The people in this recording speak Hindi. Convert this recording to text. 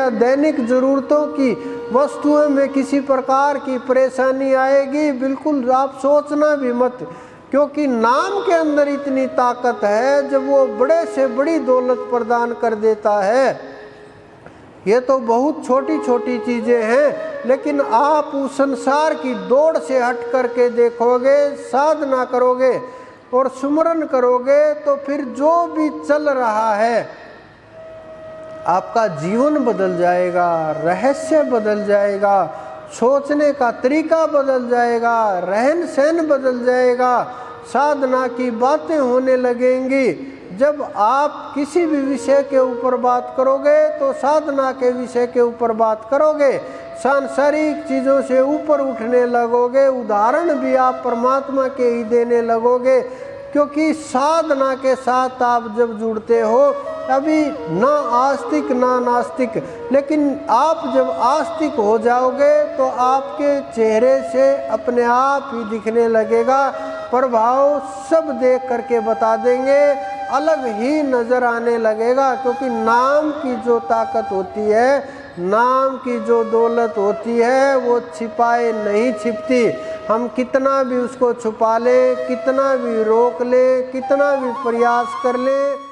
या दैनिक ज़रूरतों की वस्तुओं में किसी प्रकार की परेशानी आएगी, बिल्कुल आप सोचना भी मत, क्योंकि नाम के अंदर इतनी ताकत है जब वो बड़े से बड़ी दौलत प्रदान कर देता है। ये तो बहुत छोटी छोटी चीज़ें हैं, लेकिन आप उस संसार की दौड़ से हट करके देखोगे, साधना करोगे और सुमरन करोगे, तो फिर जो भी चल रहा है आपका जीवन बदल जाएगा, रहस्य बदल जाएगा, सोचने का तरीका बदल जाएगा, रहन सहन बदल जाएगा, साधना की बातें होने लगेंगी। जब आप किसी भी विषय के ऊपर बात करोगे तो साधना के विषय के ऊपर बात करोगे, सांसारिक चीज़ों से ऊपर उठने लगोगे, उदाहरण भी आप परमात्मा के ही देने लगोगे, क्योंकि साधना के साथ आप जब जुड़ते हो, अभी ना आस्तिक ना नास्तिक, लेकिन आप जब आस्तिक हो जाओगे तो आपके चेहरे से अपने आप ही दिखने लगेगा, प्रभाव सब देख करके बता देंगे, अलग ही नज़र आने लगेगा। क्योंकि नाम की जो ताकत होती है, नाम की जो दौलत होती है, वो छिपाए नहीं छिपती। हम कितना भी उसको छुपा लें, कितना भी रोक लें, कितना भी प्रयास कर लें,